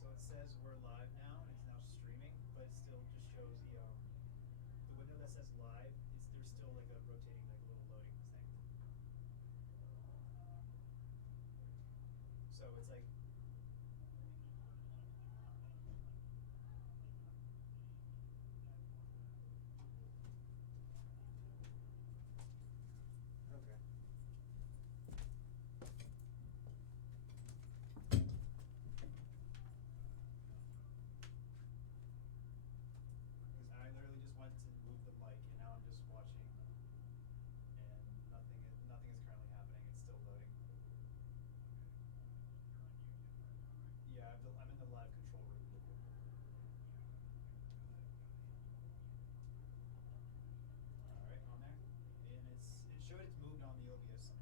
So it says we're live now, and it's now streaming, but it still just shows the window that says live. There's still like a rotating, like a little loading thing. So it's like. Okay. Because I literally just went to move the mic, and now I'm just watching, and nothing is currently happening. It's still loading. Yeah, I'm in the live control room. All right, on there, and it showed it's moved on the OBS one.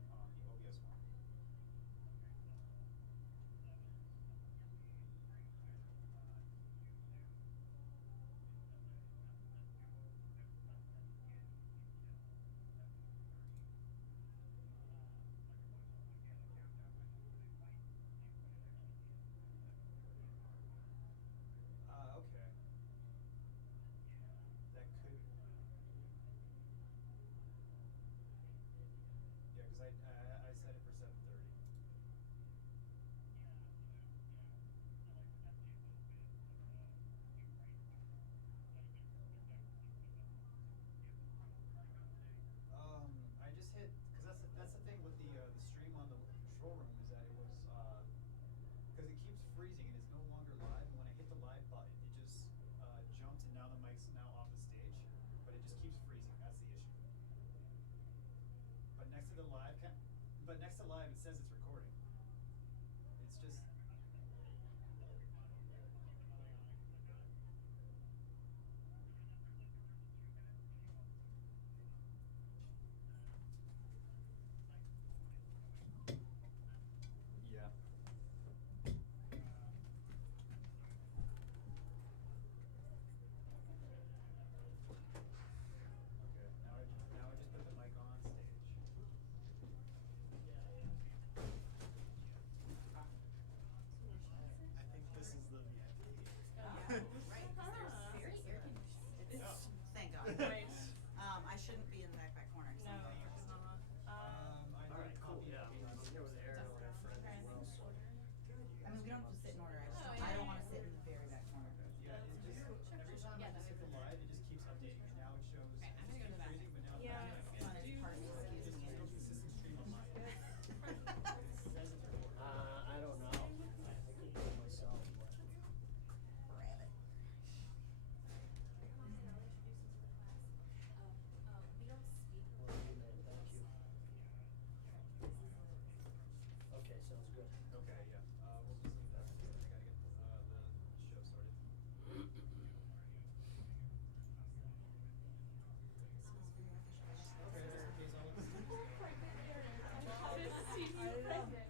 Okay. That could. Yeah, because I set it for 7:30. I just hit because that's the thing with the stream on the control room is that it was because it keeps freezing and it's no longer live. And when I hit the live button, it just jumped, and now the mic's now off the stage, but it just keeps freezing. That's the issue. But next to the live it says it's recording. It's just. Yeah. Okay. Now I just put the mic on stage. I think this is the VIP. Yeah, right. 'Cause there's very air conditioning. Thank God. Right. I shouldn't be in the back corner. 'Cause I'm No, going you're first. not. Alright, cool. Yeah, I'm here with Ariel and our friend as well. So. I mean, we don't have to sit in order. Oh, I yeah, don't yeah, want to yeah. sit in the very back corner. Yeah, it just every time I just hit the live, it just keeps updating, and now it shows. Okay, I'm gonna go to the freezing, but now it's Yeah. not. It's part of the It's excuse still me. consistent stream on my end. Says it's recording. I don't know. I could do it myself, but. Rabbit. We don't speak. Well, amen, thank you. Okay, sounds good. Okay, yeah. We'll just leave that. I gotta get the show started. Okay, just in case all of this. This is you pregnant.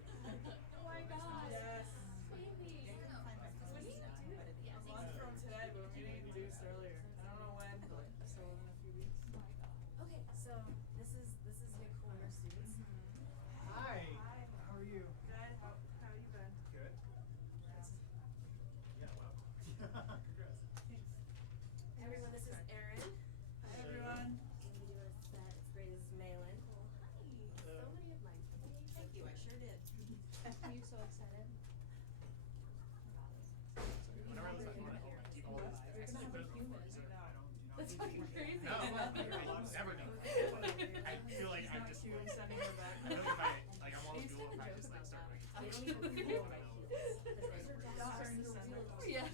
Oh my god. Yes. Baby. What do you do? I'm on from today, but we're getting induced earlier. I don't know when, so in a few weeks. Okay, so this is your corner students. Hi. How are you? Good. How you been? Good. Yeah. Wow. Congrats. Thanks. Everyone, this is Erin. Hi everyone. And we do a set. It's great as Malin. Oh, hi. So many of mine. Thank you. I sure did. Are you so excited? Whenever I was like, I keep all these. You're gonna have a human. I don't. Do not. That's fucking crazy. No, I've never done that. I feel like I'm just Cute, like, sending her back. I feel like if I'm all You school said if a I joke just like about start that. like. They don't even feel like heels. Y'all starting to send her. Yeah. We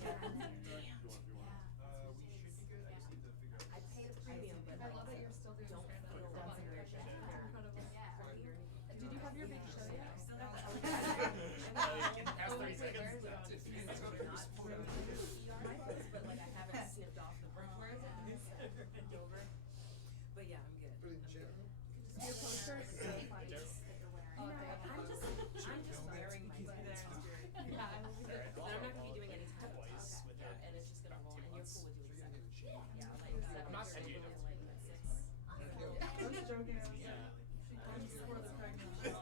should be good. I just need to figure out. I paid a premium, but I love that you're still doing don't stand-up. feel That's like incredible. they're Incredible. Yeah. Did you have your big show yet? Still got that. In the past 30 wait, where seconds, is it on? that's it. It's not really but like I haven't snipped off the brick where it's Over. But yeah, I'm good. But in general, Your poster is so funny. Oh, I'm just wearing my Yeah, I will be there. And I'm not gonna be doing any time. Twice Okay. with Yeah, it. and it's just gonna roll, and you're cool with doing so you're seven. gonna change. Yeah, like seven. I'm not thirty saying and you like 6. I was joking. I was Yeah. like, she comes for the pregnancy.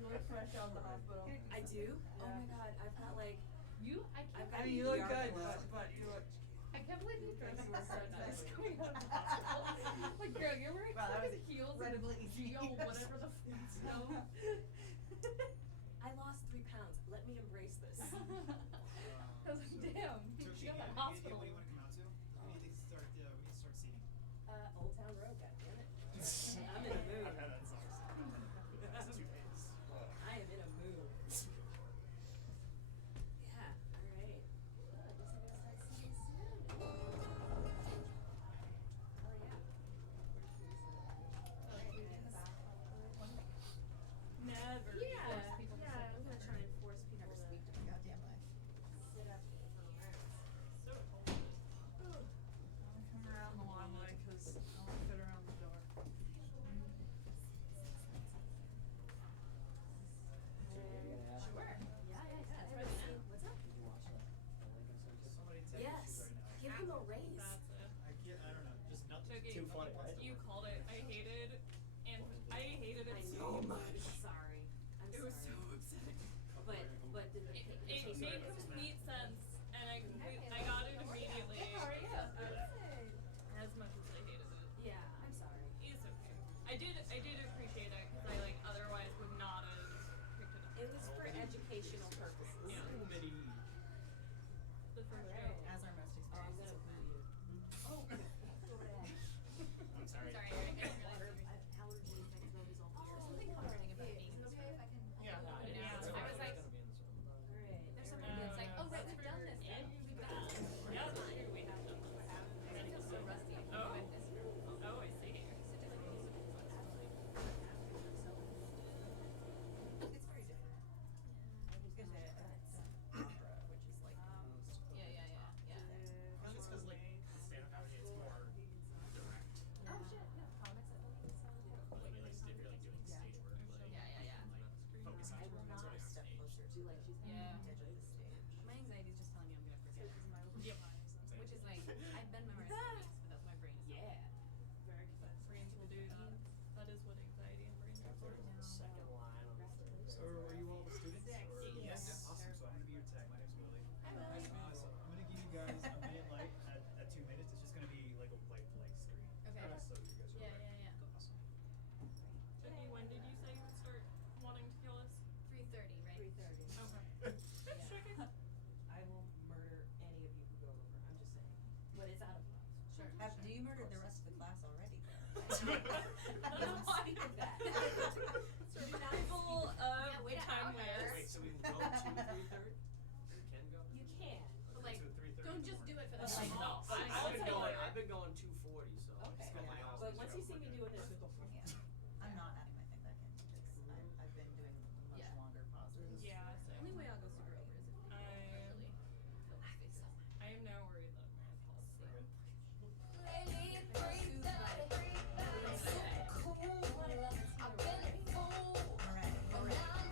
You look fresh out of the hospital. I do? Oh Yeah. my god, I've got like, I I've can't got I mean, you look ER good, glow. but you look. I can't believe you dressed You were so so nice nice. coming out of the hospital. Like, girl, you're wearing Wow, that was fucking heels incredibly and easy. Geo, whatever the fuck. No. I lost 3 pounds. Let me embrace this. I was like, damn, Turkey, she got that what hospital. do you want to come out to? We need to start seating. Old Town Road, goddammit. I'm in a mood. I've had that sucks. That's 2 days. I am in a mood. Yeah, alright. I guess I gotta start singing soon. Oh yeah. Never. Yeah, Force people to yeah, sit I'm gonna try and force people Never to speak to me, goddamn life. sit up for rounds. So cold. I'll come around the long way because I want to fit around the door. You're gonna ask me? Sure. Yeah, that's right. What's up? Did you watch the link I sent you? Somebody tell me Yes. right now. Give him a raise. That's it. I don't know, just nothing. Took Too funny, right? You called it. I hated it I so know. much. I'm sorry. I'm It was so sorry. upsetting. But did the It the made taste complete different? sense, and I got it immediately. How are you? As much as I hated it. Yeah, I'm sorry. It's okay. I did appreciate it because I like otherwise would not have picked it up. It was for educational purposes. Yeah. Many. The first Alright. joke. As our most Oh, I'm experienced. gonna boo you. Oh, I'm sorry. Sorry, I didn't realize. allergy effect throat is all weird. Something comforting about being in this room. Yeah. Yeah. I was like, It's gonna be in this room. Alright. there's somebody that's like, oh right, we've done this, Yeah. right? We've done this. Yeah, that's true. We have done this. I feel so rusty. I Oh. can't win this room. Oh, I see. It's very different. Because opera, which is like most. Yeah. Well, it's because like stand-up comedy, it's more direct. Oh shit, yeah, comics I believe. Like if you're like doing stage work, like Yeah. like focus on I will performance not when you're on step stage. closer to like she's Yeah. the edge of the stage. My anxiety is just telling me I'm gonna forget. Yep. Which is like, I've been memorized for weeks, but that's my brain. Yeah. Very But brains will do that. That is what anxiety and brain There's are. the second line on the third. So are you all the students? Yes. Or? Yes. Awesome. So I'm gonna be your tag. My name's Willie. Hi, Willie. So I'm gonna give you guys a minute light. At 2 minutes, it's just gonna be like a white blank screen. Okay. So you guys are Yeah. Awesome. Cookie, when did you say you would start wanting to kill us? 3:30, right? 3:30. Okay. Just checking. I will murder any of you who go over. I'm just saying. But it's out of love. Sure. Do you murdered the rest of the class already? Don't speak of that. Survival Yeah, of way to time out her. Wait, so we can go to 3:30? We can go? You can. But like, To 3:30 don't in the just do morning. it for the Okay. like, No, oh, I'll I've been tell going. you. I've been going 2:40, so Okay. it's been Yeah. like But once you see me doing this, you'll go. Yeah. I'm not adding my thing back in because I've been doing much Yeah. longer pauses. Yeah, The same. only way I'll go super over is if you I- really fill my face up. I am now worried that my pulse. We're good. Alright.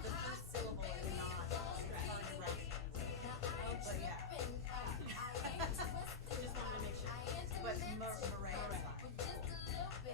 The first syllable is not hard right. But yeah. Just wanted to make sure. But Murray is fine.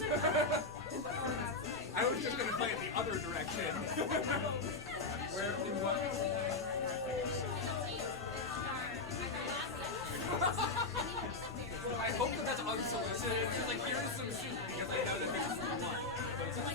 I was just gonna play it the other direction. Where in what? Well, I hope that that's unsolicited. It's just like, here's some soup because I know that this is the one. But it's just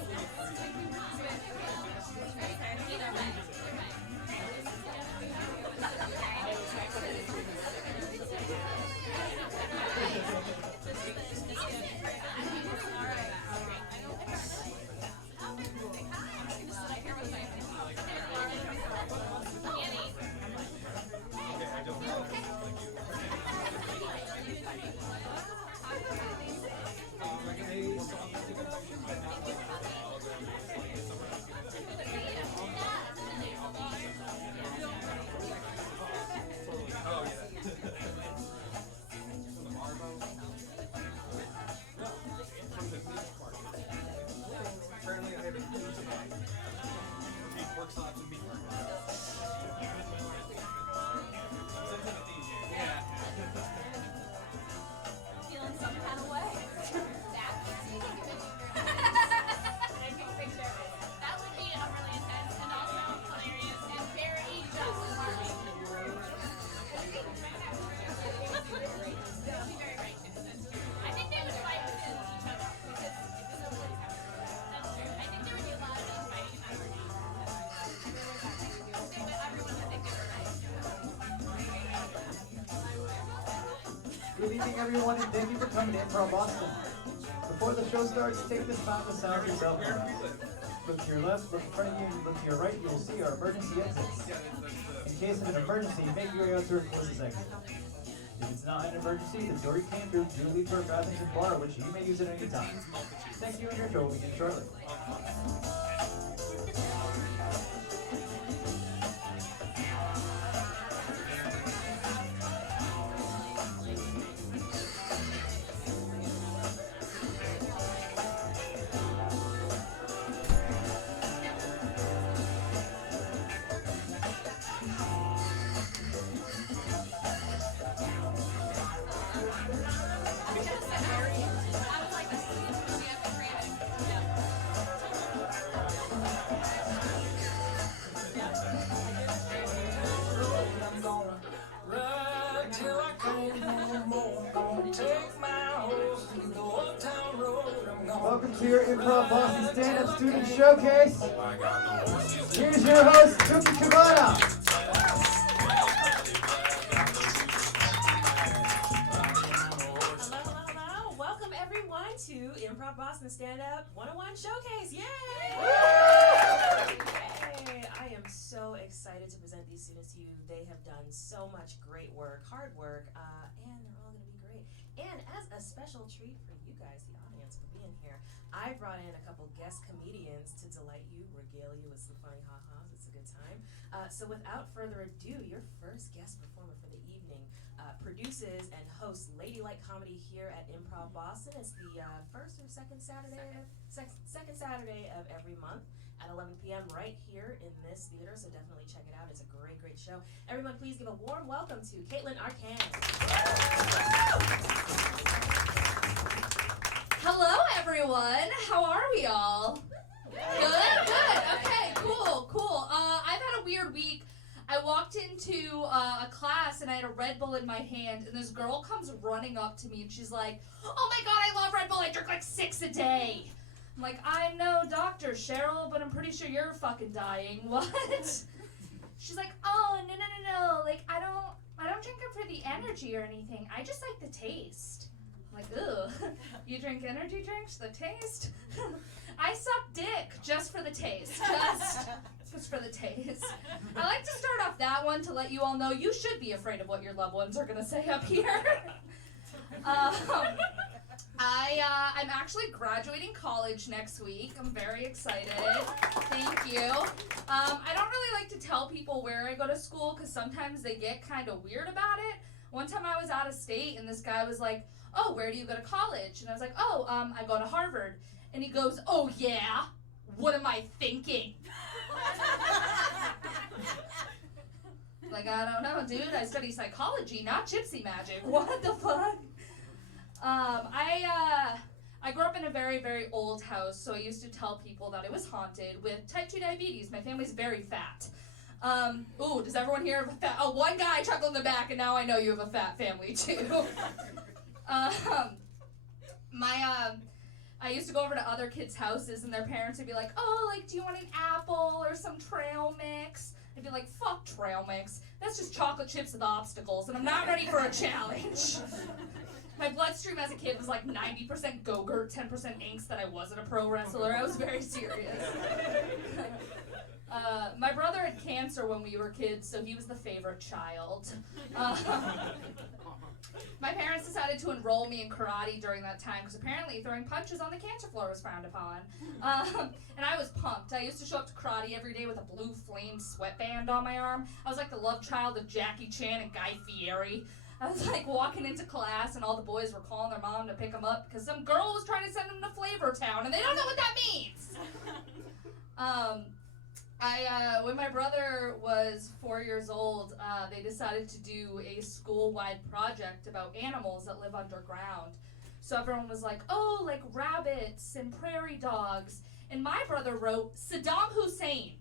apparently I haven't been today. He works on some meat market. Yeah. Feeling some kind of way. That would be a really intense and also hilarious and very just as funny. That would be very great too. That's true. I think they would fight within each other because that's true. I think there would be a lot of infighting in that room. Everyone would think they were right. Good evening, everyone, and thank you for coming to Improv Boston. Before the show starts, take this time to sound yourself out. Look to your left, look in front of you, and look to your right. You will see our emergency exits. In case of an emergency, make your way out to our closest exit. If it's not an emergency, the door you came through do lead to our bathrooms and bar, which you may use at any time. Thank you, and your show will begin shortly. Welcome to your Improv Boston Stand-Up Student Showcase. Here's your host, Cookie Cabana. Hello. Welcome everyone to Improv Boston Stand-Up 101 Showcase. Yay! Yay! I am so excited to present these students to you. They have done so much great work, hard work, and they're all going to be great. And as a special treat for you guys, the audience, for being here, I brought in a couple guest comedians to delight you, regale you with some funny ha-has. It's a good time. So without further ado, your first guest performer for the evening produces and hosts Ladylike Comedy here at Improv Boston. It's the first or second Saturday of every month at 11 p.m. right here in this theater, so definitely check it out. It's a great, great show. Everyone, please give a warm welcome to Caitlin Arcan. Hello, everyone. How are we all? Good. Okay, cool. I've had a weird week. I walked into a class and I had a Red Bull in my hand, and this girl comes running up to me and she's like, "Oh my God, I love Red Bull. I drink like 6 a day." I'm like, "I'm no Dr. Cheryl, but I'm pretty sure you're fucking dying." What? She's like, "Oh, no. Like, I don't drink it for the energy or anything. I just like the taste." I'm like, "Ugh, you drink energy drinks? The taste?" I suck dick just for the taste. Just for the taste. I like to start off that one to let you all know you should be afraid of what your loved ones are gonna say up here. I'm actually graduating college next week. I'm very excited. Thank you. I don't really like to tell people where I go to school because sometimes they get kind of weird about it. One time I was out of state and this guy was like, "Oh, where do you go to college?" And I was like, "Oh, I go to Harvard." And he goes, "Oh yeah? What am I thinking?" Like, I don't know, dude. I study psychology, not gypsy magic. What the fuck? I grew up in a very, very old house, so I used to tell people that it was haunted with type 2 diabetes. My family's very fat. Ooh, does everyone here have a fat? Oh, one guy chuckled in the back, and now I know you have a fat family too. I used to go over to other kids' houses, and their parents would be like, "Oh, like, do you want an apple or some trail mix?" I'd be like, "Fuck trail mix. That's just chocolate chips with obstacles, and I'm not ready for a challenge." My bloodstream as a kid was like 90% Go-Gurt, 10% angst that I wasn't a pro wrestler. I was very serious. My brother had cancer when we were kids, so he was the favorite child. My parents decided to enroll me in karate during that time because apparently throwing punches on the cancer floor was frowned upon. And I was pumped. I used to show up to karate every day with a blue flame sweatband on my arm. I was like the love child of Jackie Chan and Guy Fieri. I was like walking into class and all the boys were calling their mom to pick them up because some girl was trying to send them to Flavor Town and they don't know what that means. When my brother was 4 years old, they decided to do a school-wide project about animals that live underground. So everyone was like, "Oh, like rabbits and prairie dogs." And my brother wrote Saddam Hussein.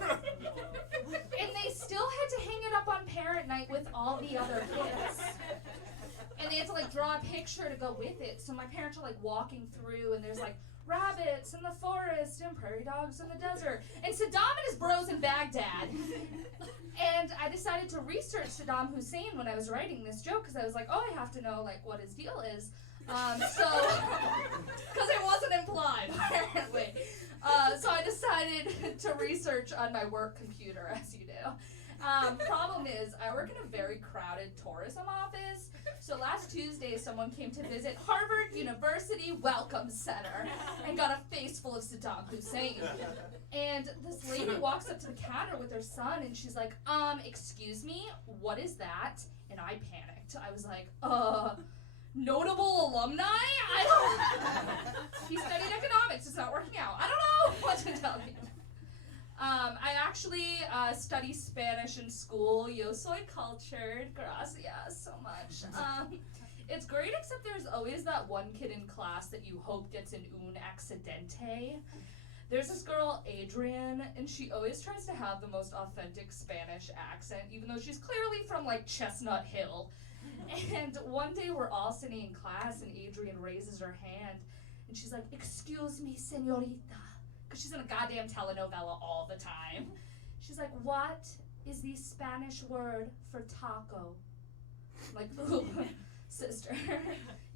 And they still had to hang it up on parent night with all the other kids. And they had to like draw a picture to go with it. So my parents are like walking through and there's like rabbits in the forest and prairie dogs in the desert. And Saddam and his bros in Baghdad. And I decided to research Saddam Hussein when I was writing this joke because I was like, oh, I have to know like what his deal is. Because it wasn't implied, apparently. So I decided to research on my work computer, as you do. Problem is, I work in a very crowded tourism office. So last Tuesday, someone came to visit Harvard University Welcome Center and got a face full of Saddam Hussein. And this lady walks up to the counter with her son, and she's like, excuse me, what is that? And I panicked. I was like, notable alumni? He studied economics. It's not working out. I don't know what to tell you. I actually study Spanish in school. Yo soy cultured. Gracias so much. It's great, except there's always that one kid in class that you hope gets an un accidente. There's this girl, Adrian, and she always tries to have the most authentic Spanish accent, even though she's clearly from, like, Chestnut Hill. And one day we're all sitting in class, and Adrian raises her hand, and she's like, "Excuse me, señorita," because she's in a goddamn telenovela all the time. She's like, "What is the Spanish word for taco?" I'm like, "Ooh, sister,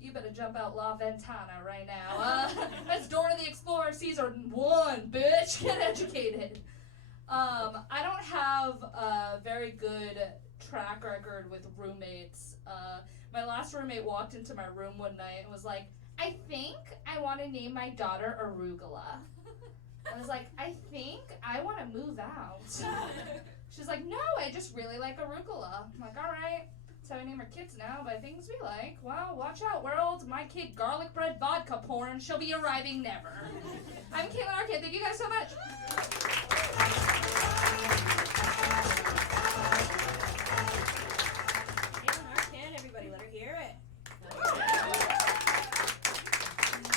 you better jump out La Ventana right now. That's Dora the Explorer Season 1, bitch. Get educated." I don't have a very good track record with roommates. My last roommate walked into my room one night and was like, "I think I want to name my daughter Arugula." I was like, "I think I want to move out." She's like, "No, I just really like arugula." I'm like, "All right, that's how we name our kids now, by things we like. Well, watch out, world. My kid garlic bread vodka porn. She'll be arriving never." I'm Caitlin Arkin. Thank you guys so much. Caitlin Arkin, everybody, let her hear it.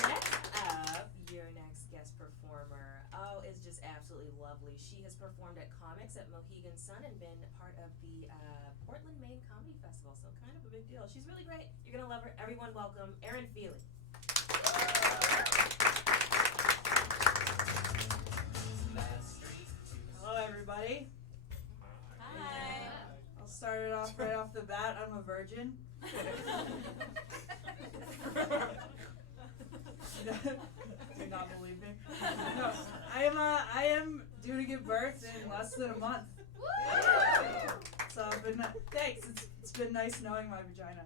Next up, your next guest performer, is just absolutely lovely. She has performed at Comics at Mohegan Sun and been part of the Portland, Maine Comedy Festival, so kind of a big deal. She's really great. You're gonna love her. Everyone welcome Erin Feely. Hello, everybody. Hi. I'll start it off right off the bat. I'm a virgin. Do not believe me. No, I am due to give birth in less than a month. So I've been thanks. It's been nice knowing my vagina.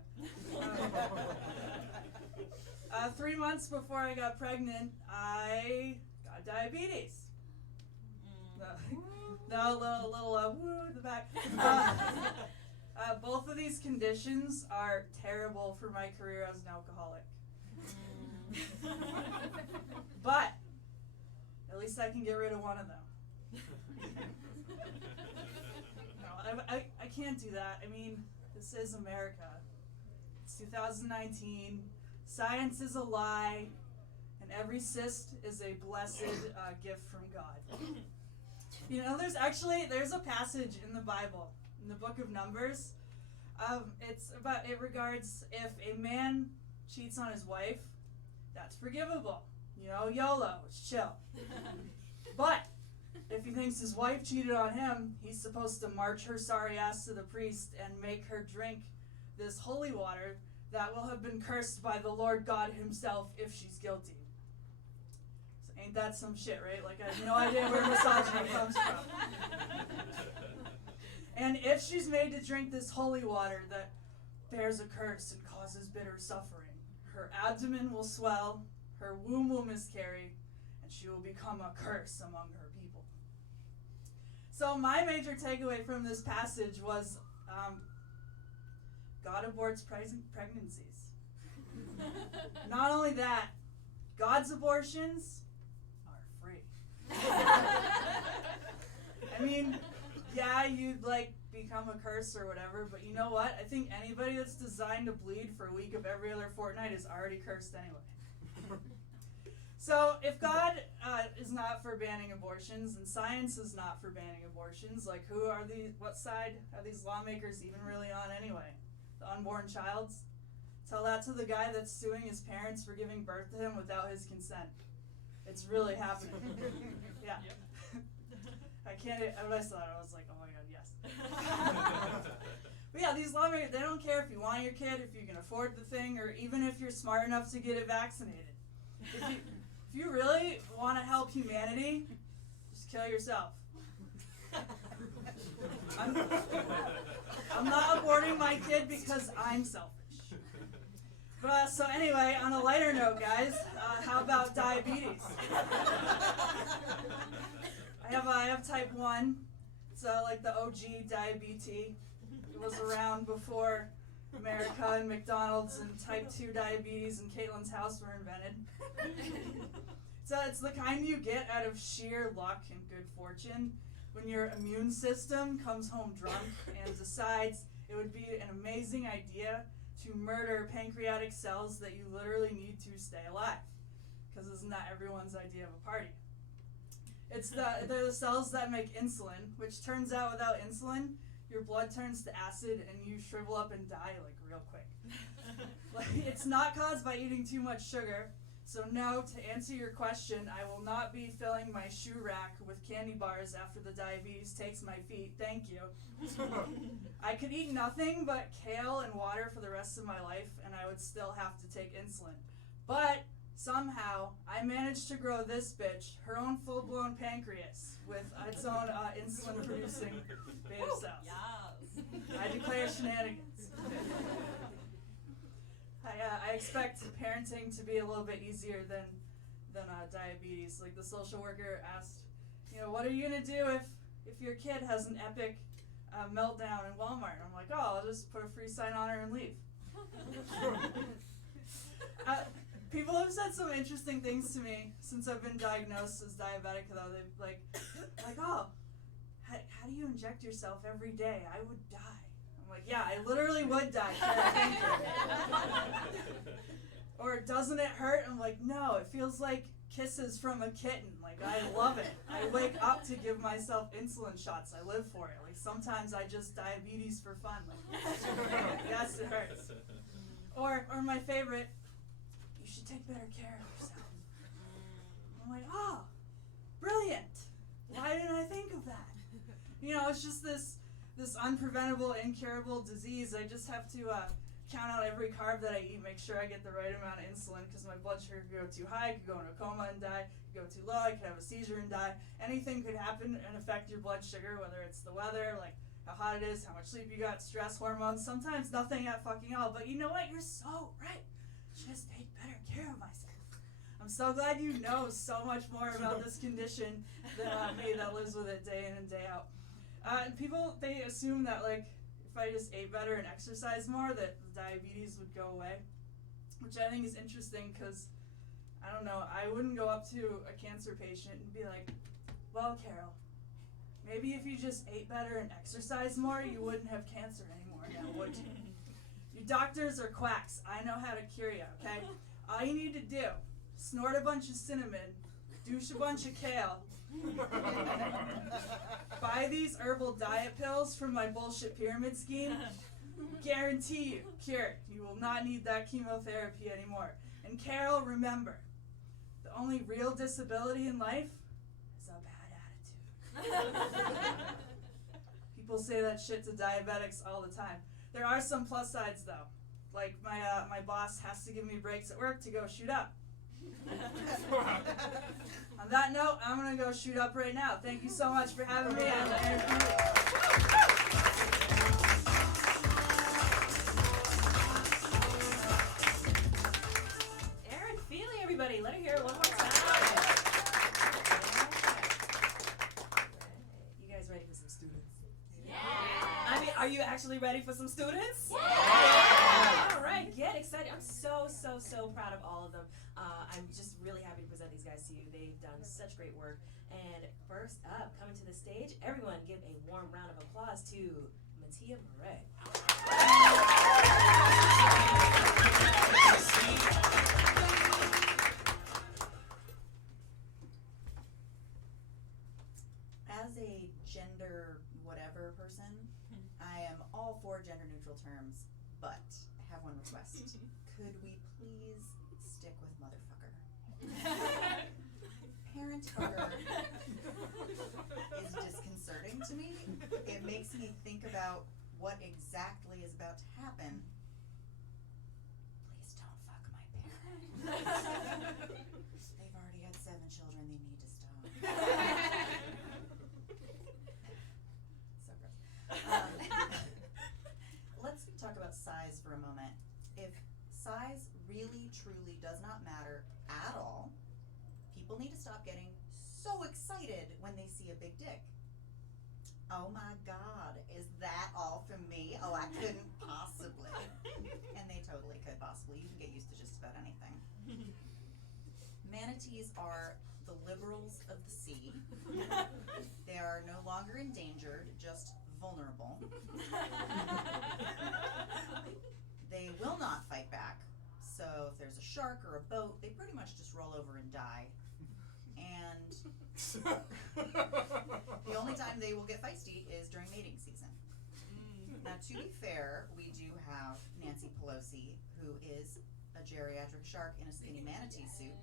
3 months before I got pregnant, I got diabetes. No, little woo in the back. Both of these conditions are terrible for my career as an alcoholic. But at least I can get rid of one of them. No, I can't do that. I mean, this is America. It's 2019. Science is a lie, and every cyst is a blessed gift from God. You know, there's a passage in the Bible, in the book of Numbers. It regards if a man cheats on his wife, that's forgivable. You know, YOLO, it's chill. But if he thinks his wife cheated on him, he's supposed to march her sorry ass to the priest and make her drink this holy water that will have been cursed by the Lord God himself if she's guilty. So ain't that some shit, right? Like, I have no idea where misogyny comes from. And if she's made to drink this holy water that bears a curse and causes bitter suffering, her abdomen will swell, her womb will miscarry, and she will become a curse among her people. So my major takeaway from this passage was God aborts pregnancies. Not only that, God's abortions are free. I mean, yeah, you'd become a curse or whatever, but you know what? I think anybody that's designed to bleed for a week of every other fortnight is already cursed anyway. So if God is not for banning abortions and science is not for banning abortions, what side are these lawmakers even really on anyway? The unborn child's? Tell that to the guy that's suing his parents for giving birth to him without his consent. It's really happening. Yeah. When I saw it, I was like, oh my god, yes. But yeah, these lawmakers, they don't care if you want your kid, if you can afford the thing, or even if you're smart enough to get it vaccinated. If you really want to help humanity, just kill yourself. I'm not aborting my kid because I'm selfish. But so anyway, on a lighter note, guys, how about diabetes? I have type 1. It's like the OG diabetes. It was around before America and McDonald's and type 2 diabetes and Caitlin's house were invented. So it's the kind you get out of sheer luck and good fortune when your immune system comes home drunk and decides it would be an amazing idea to murder pancreatic cells that you literally need to stay alive. Because isn't that everyone's idea of a party? They're the cells that make insulin, which turns out without insulin, your blood turns to acid and you shrivel up and die real quick. It's not caused by eating too much sugar. So no, to answer your question, I will not be filling my shoe rack with candy bars after the diabetes takes my feet. Thank you. I could eat nothing but kale and water for the rest of my life, and I would still have to take insulin. But somehow, I managed to grow this bitch, her own full-blown pancreas, with its own insulin-producing beta cells. Yes. I declare shenanigans. I expect parenting to be a little bit easier than diabetes. Like the social worker asked, what are you gonna do if your kid has an epic meltdown in Walmart? And I'm like, I'll just put a free sign on her and leave. People have said some interesting things to me since I've been diagnosed as diabetic, though. They've how do you inject yourself every day? I would die. I'm like, yeah, I literally would die. Thank you. Or doesn't it hurt? I'm like, no, it feels like kisses from a kitten. I love it. I wake up to give myself insulin shots. I live for it. Sometimes I just diabetes for fun. Yes, it hurts. Or my favorite, you should take better care of yourself. I'm like, oh, brilliant. Why didn't I think of that? It's just this unpreventable, incurable disease. I just have to count out every carb that I eat, make sure I get the right amount of insulin, because my blood sugar could go too high, I could go into a coma and die, could go too low, I could have a seizure and die. Anything could happen and affect your blood sugar, whether it's the weather, how hot it is, how much sleep you got, stress hormones, sometimes nothing at fucking all. But you know what? You're so right. Just take better care of myself. I'm so glad you know so much more about this condition than me that lives with it day in and day out. And people, they assume that if I just ate better and exercised more, that the diabetes would go away, which I think is interesting because, I don't know, I wouldn't go up to a cancer patient and be like, well, Carol, maybe if you just ate better and exercised more, you wouldn't have cancer anymore now, would you? You doctors are quacks. I know how to cure you, okay? All you need to do, snort a bunch of cinnamon, douche a bunch of kale, buy these herbal diet pills from my bullshit pyramid scheme. Guarantee you, cured. You will not need that chemotherapy anymore. And Carol, remember, the only real disability in life is a bad attitude. People say that shit to diabetics all the time. There are some plus sides though. Like my boss has to give me breaks at work to go shoot up. On that note, I'm gonna go shoot up right now. Thank you so much for having me. I'm Aaron Feely. Aaron Feely, everybody. Let her hear it one more time. You guys ready for some students? Yeah. I mean, are you actually ready for some students? Yeah. All right, get excited. I'm so proud of all of them. I'm just really happy to present these guys to you. They've done such great work. And first up, coming to the stage, everyone give a warm round of applause to Mattia Murray. As a gender whatever person, I am all for gender neutral terms, but I have one request. Could we please stick with motherfucker? Parent hugger is disconcerting to me. It makes me think about what exactly is about to happen. Please don't fuck my parents. They've already had 7 children, they need to stop. So gross. Let's talk about size for a moment. If size really, truly does not matter at all, people need to stop getting so excited when they see a big dick. Oh my God, is that all for me? Oh, I couldn't possibly. And they totally could possibly. You can get used to just about anything. Manatees are the liberals of the sea. They are no longer endangered, just vulnerable. They will not fight back. So if there's a shark or a boat, they pretty much just roll over and die. And the only time they will get feisty is during mating season. Now, to be fair, we do have Nancy Pelosi, who is a geriatric shark in a skinny manatee suit.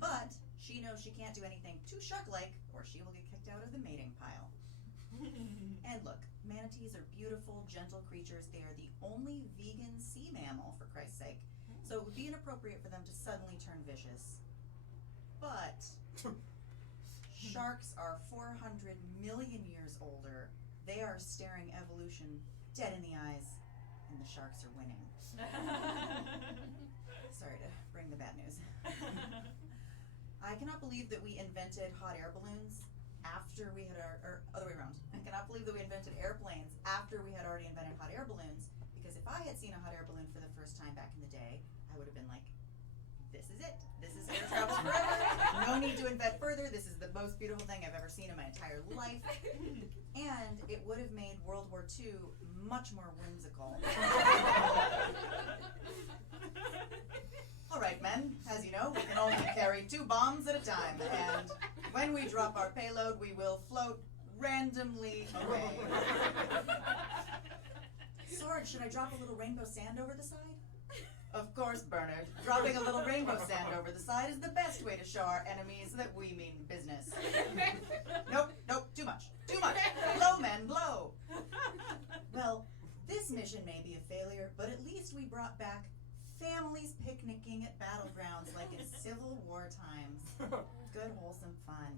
But she knows she can't do anything too shark-like, or she will get kicked out of the mating pile. And look, manatees are beautiful, gentle creatures. They are the only vegan sea mammal, for Christ's sake. So it would be inappropriate for them to suddenly turn vicious. But sharks are 400 million years older. They are staring evolution dead in the eyes, and the sharks are winning. Sorry to bring the bad news. I cannot believe that we invented hot air balloons after we had or other way around. I cannot believe that we invented airplanes after we had already invented hot air balloons, because if I had seen a hot air balloon for the first time back in the day, I would have been like, this is it. This is air travel forever. No need to invent further. This is the most beautiful thing I've ever seen in my entire life. And it would have made World War II much more whimsical. All right, men, as you know, we can only carry 2 bombs at a time, and when we drop our payload, we will float randomly away. Sarge, should I drop a little rainbow sand over the side? Of course, Bernard. Dropping a little rainbow sand over the side is the best way to show our enemies that we mean business. Nope, too much. Blow, men, blow. Well, this mission may be a failure, but at least we brought back families picnicking at battlegrounds like in Civil War times. Good, wholesome fun.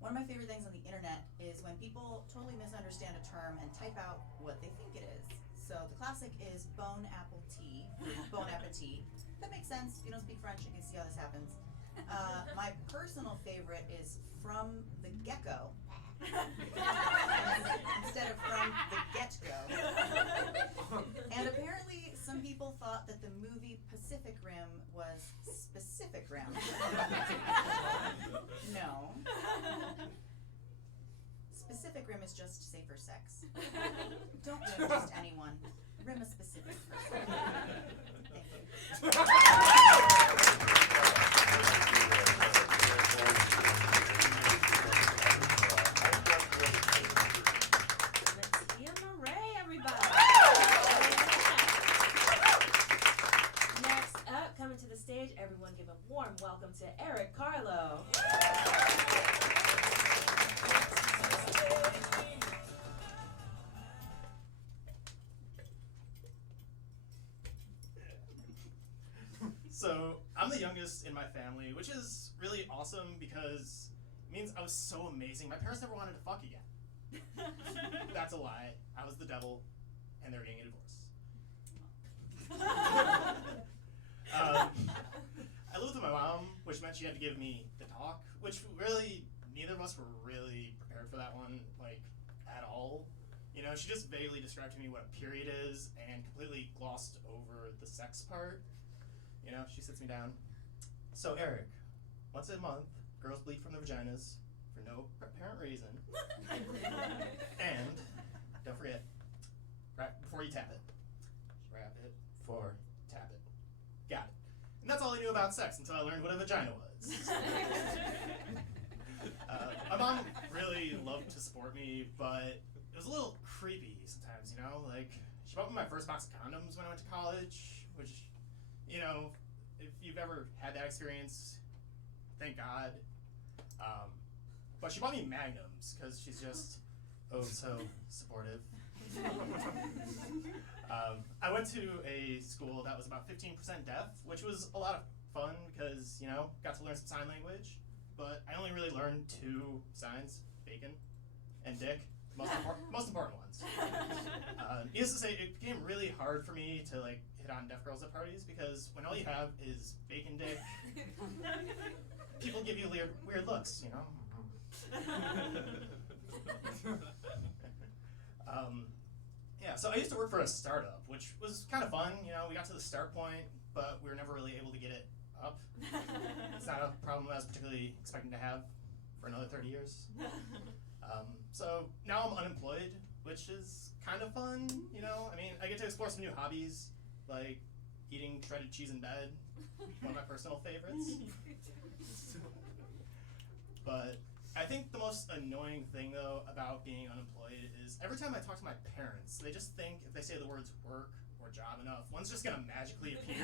One of my favorite things on the internet is when people totally misunderstand a term and type out what they think it is. So the classic is bon appetit. Bon appetit. That makes sense. If you don't speak French, you can see how this happens. My personal favorite is from the gecko. Instead of from the get-go. And apparently some people thought that the movie Pacific Rim was Specific Rim. No. Pacific Rim is is just safer sex. Don't rim just anyone. Rim a specific person. Thank you. Tia Murray, everybody. Next up, coming to the stage, everyone give a warm welcome to Eric Carlo. So, I'm the youngest in my family, which is really awesome because it means I was so amazing. My parents never wanted to fuck again. That's a lie. I was the devil, and they're getting a divorce. I lived with my mom, which meant she had to give me the talk, which really, neither of us were really prepared for that one, like, at all. You know, she just vaguely described to me what a period is and completely glossed over the sex part. You know, she sits me down. So, Eric, once a month, girls bleed from their vaginas for no apparent reason. And, don't forget, before you tap it, wrap it before tap it. Got it. And that's all I knew about sex until I learned what a vagina was. My mom really loved to support me, but it was a little creepy sometimes, you know? Like, she bought me my first box of condoms when I went to college, which, you know, if you've ever had that experience, thank God. But she bought me Magnums, because she's just, oh, so supportive. I went to a school that was about 15% deaf, which was a lot of fun because, you know, got to learn some sign language. But I only really learned 2 signs, bacon and dick, most important ones. Needless to say, it became really hard for me to, like, hit on deaf girls at parties because when all you have is bacon dick, people give you weird looks, you know? Yeah, so I used to work for a startup, which was kind of fun. You know, we got to the start point, but we were never really able to get it up. It's not a problem I was particularly expecting to have for another 30 years. So now I'm unemployed, which is kind of fun, you know? I mean, I get to explore some new hobbies, like eating shredded cheese in bed, one of my personal favorites. But I think the most annoying thing, though, about being unemployed is every time I talk to my parents, they just think if they say the words work or job enough, one's just gonna magically appear.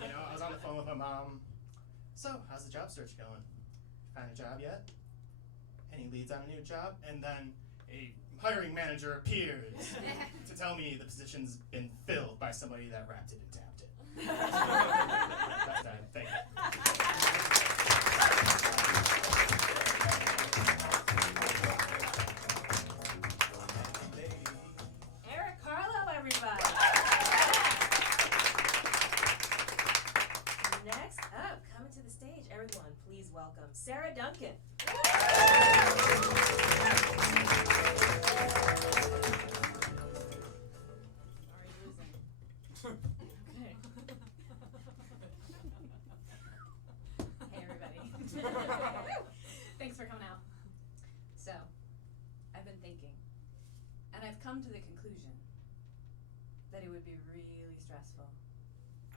You know, I was on the phone with my mom. So, how's the job search going? Find a job yet? Any leads on a new job? And then a hiring manager appears to tell me the position's been filled by somebody that wrapped it and tapped it. That's time. Thank you. Eric Carlo, everybody. Next up, coming to the stage, everyone, please welcome Sarah Duncan. Hey everybody. Thanks for coming out. So, I've been thinking, and I've come to the conclusion that it would be really stressful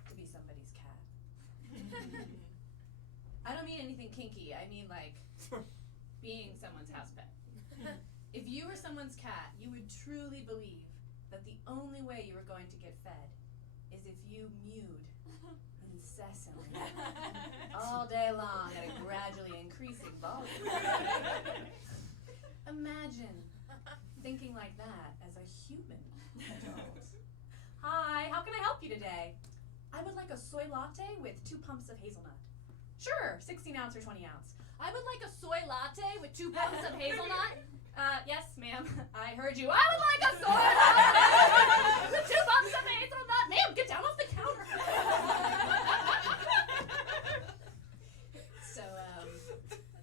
to be somebody's cat. I don't mean anything kinky, I mean like being someone's house pet. If you were someone's cat, you would truly believe that the only way you were going to get fed is if you mewed incessantly all day long at a gradually increasing volume. Imagine thinking like that as a human adult. Hi, how can I help you today? I would like a soy latte with 2 pumps of hazelnut. Sure, 16 ounce or 20 ounce. I would like a soy latte with 2 pumps of hazelnut. Yes, ma'am. I heard you. I would like a soy latte with 2 pumps of hazelnut. Ma'am, get down off the counter. So,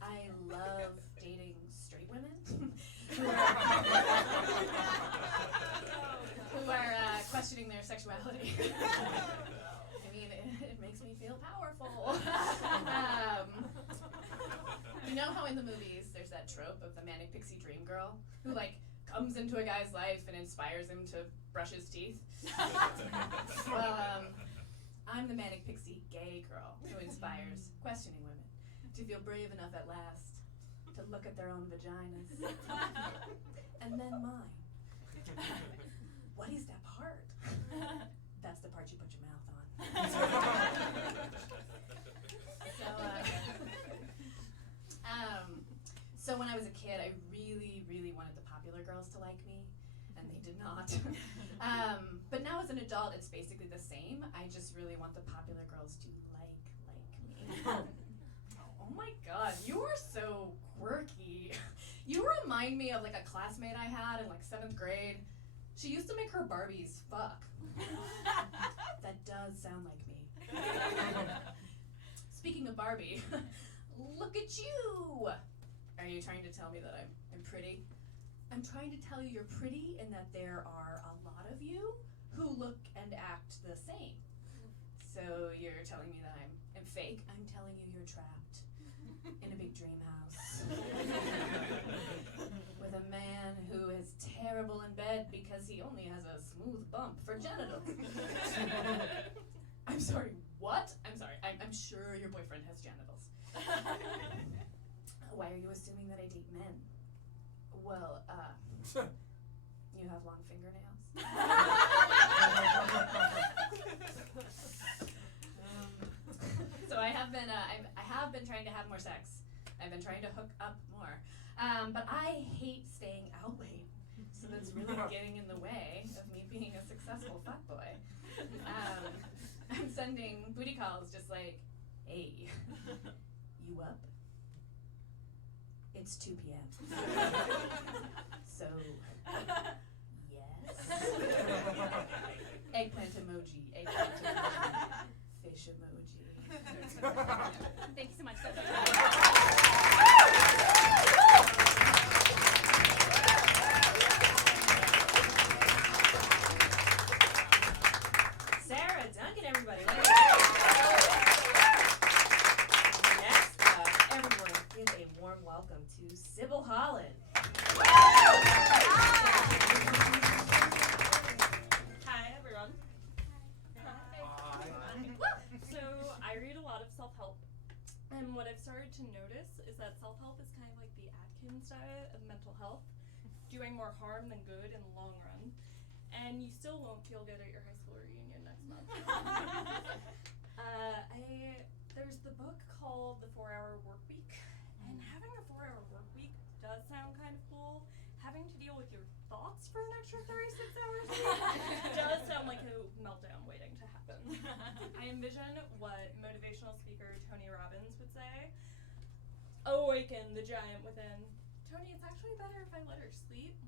I love dating straight women who are questioning their sexuality. I mean, it makes me feel powerful. You know how in the movies there's that trope of the manic pixie dream girl who like comes into a guy's life and inspires him to brush his teeth. Well, I'm the manic pixie gay girl who inspires questioning women to feel brave enough at last to look at their own vaginas. And then mine. What is that part? That's the part you put your mouth on. So when I was a kid, I really, really wanted the popular girls to like me, and they did not. But now as an adult, it's basically the same. I just really want the popular girls to like me. Oh my god, you are so quirky. You remind me of like a classmate I had in like 7th grade. She used to make her Barbies fuck. That does sound like me. Speaking of Barbie, look at you! Are you trying to tell me that I'm pretty? I'm trying to tell you you're pretty and that there are a lot of you who look and act the same. So you're telling me that I'm fake? I'm telling you you're trapped in a big dream house with a man who is terrible in bed because he only has a smooth bump for genitals. I'm sorry, what? I'm sorry, I'm sure your boyfriend has genitals. Why are you assuming that I date men? Well, you have long fingernails. So I have been trying to have more sex. I've been trying to hook up more. But I hate staying out late. So that's really getting in the way of me being a successful fuckboy. I'm sending booty calls just like, hey, you up? It's 2 p.m. So, yes. Eggplant emoji, fish emoji. Thank you so much. Sarah Duncan, everybody. Next up, everyone give a warm welcome to Sybil Holland. Hi, everyone. So, I read a lot of self-help, and what I've started to notice is that self-help is kind of like the Atkins diet of mental health, doing more harm than good in the long run, and you still won't feel good at your high school reunion next month. There's the book called The 4-Hour Workweek, and having a 4-hour workweek does sound kind of cool. Having to deal with your thoughts for an extra 36 hours a week does sound like a meltdown waiting to happen. I envision what motivational speaker Tony Robbins would say. Awaken the giant within. Tony, it's actually better if I let her sleep.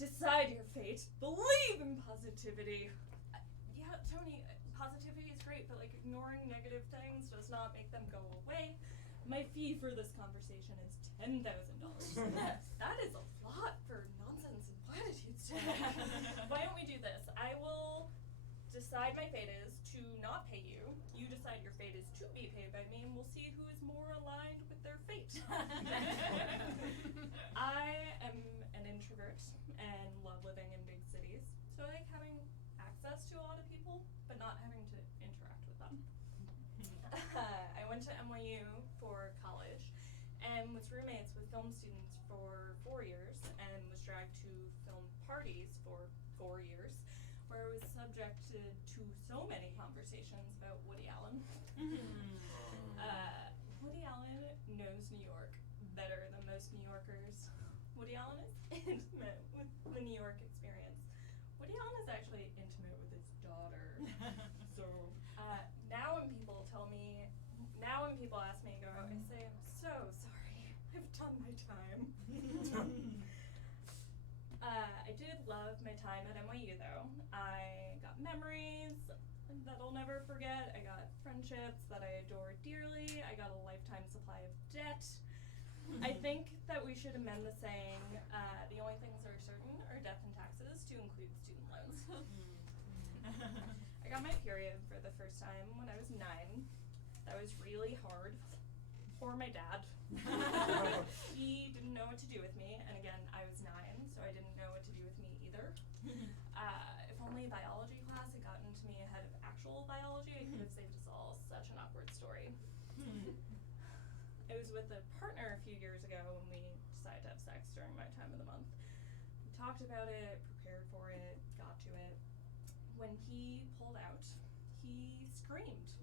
Decide your fate. Believe in positivity. Yeah, Tony, positivity is great, but like ignoring negative things does not make them go away. My fee for this conversation is $10,000. That is a lot for nonsense and platitudes today. Why don't we do this? I will decide my fate is to not pay you. You decide your fate is to be paid by me, and we'll see who is more aligned with their fate. I am an introvert and love living in big cities, so I like having access to a lot of people, but not having to interact with them. I went to NYU for college and was roommates with film students for 4 years and was dragged to film parties for 4 years, where I was subjected to so many conversations about Woody Allen. Woody Allen knows New York better than most New Yorkers. Woody Allen is intimate with the New York experience. Woody Allen is actually intimate with his daughter. So now when people ask me to go out, I say, I'm so sorry. I've done my time. I did love my time at NYU though. I got memories that I'll never forget. I got friendships that I adore dearly. I got a lifetime supply of debt. I think that we should amend the saying, the only things that are certain are death and taxes, to include student loans. I got my period for the first time when I was 9. That was really hard. for my dad. He didn't know what to do with me, and again, I was 9, so I didn't know what to do with me either. If only biology class had gotten to me ahead of actual biology, I could have saved us all such an awkward story. I was with a partner a few years ago when we decided to have sex during my time of the month. We talked about it, prepared for it, got to it. When he pulled out, he screamed.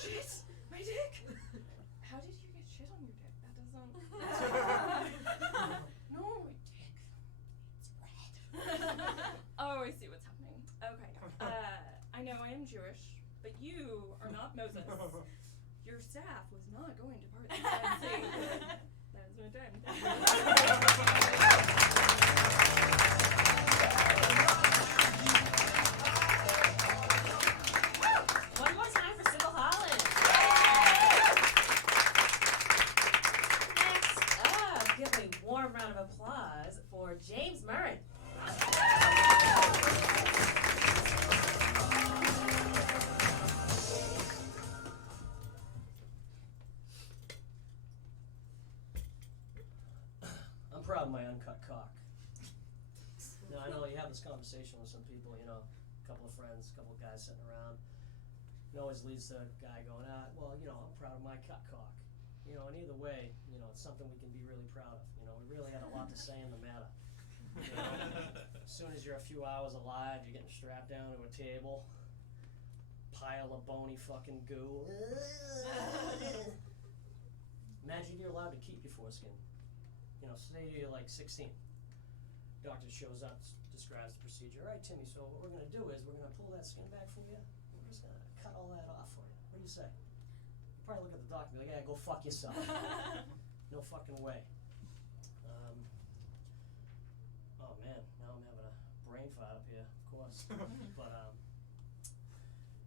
Shit! My dick! How did you get shit on your dick? That doesn't... No, my dick. It's red. Oh, I see what's happening. Okay. I know I am Jewish, but you are not Moses. Your staff was not going to part the Red Sea. That is my time. One more time for Sybil Holland. Next up, give a warm round of applause for James Murray. I'm proud of my uncut cock. Now, I know you have this conversation with some people, you know, a couple of friends, a couple of guys sitting around. It always leads to a guy going, well, you know, I'm proud of my cut cock. You know, and either way, you know, it's something we can be really proud of. You know, we really had a lot to say in the matter. You know, as soon as you're a few hours alive, you're getting strapped down to a table, pile of bony fucking goo. Imagine you're allowed to keep your foreskin. You know, say you're like 16. Doctor shows up, describes the procedure. All right, Timmy, so what we're gonna do is we're gonna pull that skin back for you. We're just gonna cut all that off for you. What do you say? You probably look at the doctor and be like, yeah, go fuck yourself. No fucking way. Oh man, now I'm having a brain fart up here, of course. But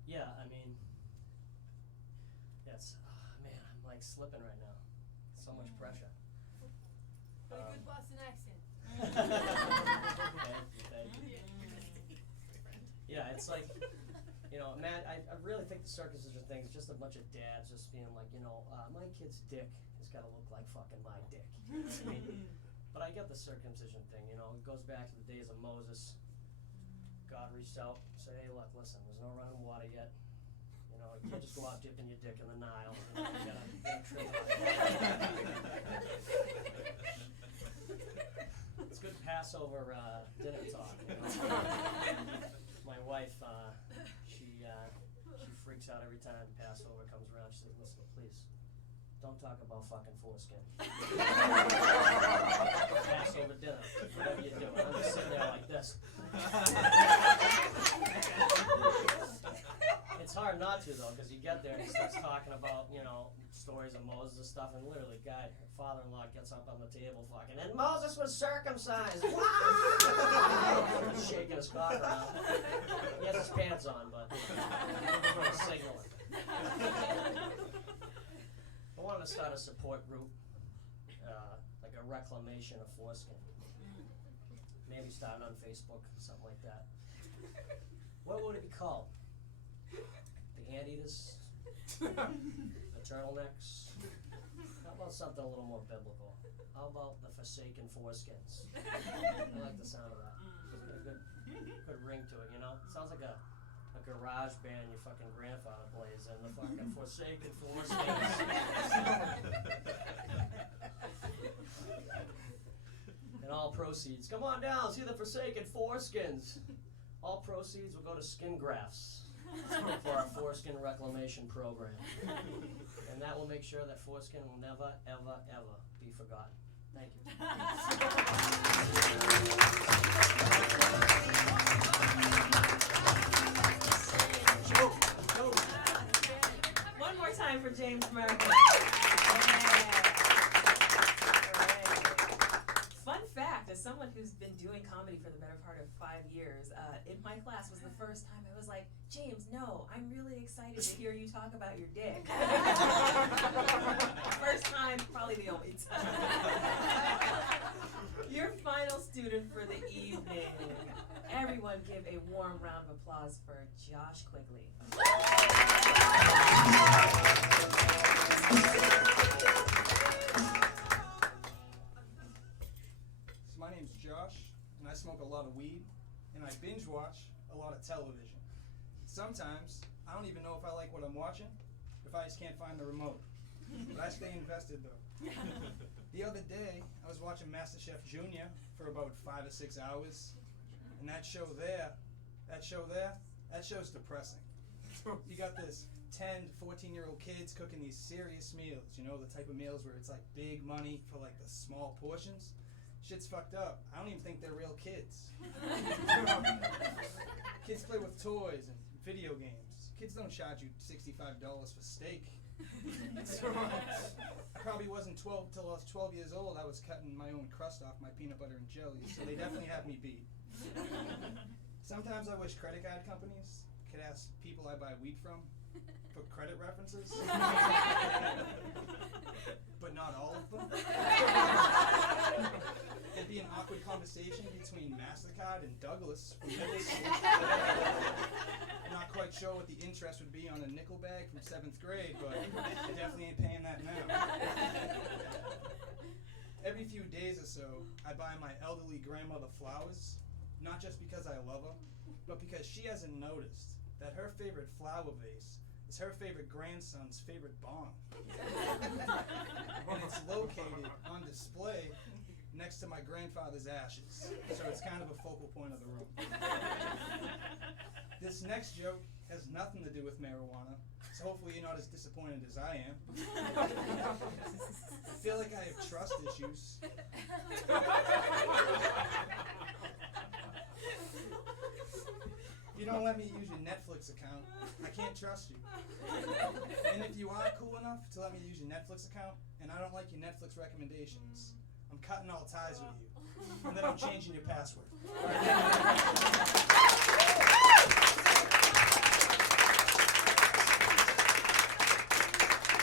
yeah, I mean, it's, man, I'm like slipping right now. So much pressure. But a good Boston accent. Thank you. Yeah, it's like, you know, Matt, I really think the circumcision thing is just a bunch of dads just being like, you know, my kid's dick has got to look like fucking my dick. You know what I mean? But I get the circumcision thing, you know, it goes back to the days of Moses. God reached out, said, hey, look, listen, there's no running water yet. You know, you can't just go out dipping your dick in the Nile. You know, you gotta trim it. It's good Passover dinner talk, you know. My wife, she freaks out every time Passover comes around. She says, listen, please, don't talk about fucking foreskin. Passover dinner, whatever you're doing. I'm just sitting there like this. It's hard not to, though, because you get there and he starts talking about, you know, stories of Moses and stuff, and literally, guy, her father-in-law gets up on the table fucking, and Moses was circumcised! Wow! He's shaking his cock around. He has his pants on, but he's signaling. I wanted to start a support group, like a reclamation of foreskin. Maybe start on Facebook, something like that. What would it be called? The anteaters? The turtlenecks? How about something a little more biblical? How about the forsaken foreskins? I like the sound of that. It's got a good ring to it, you know? It sounds like a garage band your fucking grandfather plays in, the fucking forsaken foreskins. And all proceeds, come on down, see the forsaken foreskins. All proceeds will go to skin grafts for our foreskin reclamation program. And that will make sure that foreskin will never, ever, ever be forgotten. Thank you. One more time for James Murray. Fun fact, as someone who's been doing comedy for the better part of 5 years, in my class was the first time I was like, James, no, I'm really excited to hear you talk about your dick. First time, probably the only time. Your final student for the evening. Everyone give a warm round of applause for Josh Quigley. So my name's Josh, and I smoke a lot of weed, and I binge watch a lot of television. Sometimes, I don't even know if I like what I'm watching, if I just can't find the remote. But I stay invested though. The other day, I was watching MasterChef Junior for about 5 or 6 hours, and that show's depressing. You got this 10 to 14-year-old kids cooking these serious meals, you know, the type of meals where it's like big money for like the small portions. Shit's fucked up. I don't even think they're real kids. Kids play with toys and video games. Kids don't charge you $65 for steak. I probably wasn't 12 till I was 12 years old. I was cutting my own crust off my peanut butter and jelly, so they definitely have me beat. Sometimes I wish credit card companies could ask people I buy weed from for credit references. But not all of them. It'd be an awkward conversation between MasterCard and Douglas from middle school. I'm not quite sure what the interest would be on a nickel bag from 7th grade, but I definitely ain't paying that now. Every few days or so, I buy my elderly grandmother flowers, not just because I love her, but because she hasn't noticed that her favorite flower vase is her favorite grandson's favorite bong. And it's located on display next to my grandfather's ashes, so it's kind of a focal point of the room. This next joke has nothing to do with marijuana, so hopefully you're not as disappointed as I am. I feel like I have trust issues. If you don't let me use your Netflix account, I can't trust you. And if you are cool enough to let me use your Netflix account, and I don't like your Netflix recommendations, I'm cutting all ties with you. And then I'm changing your password.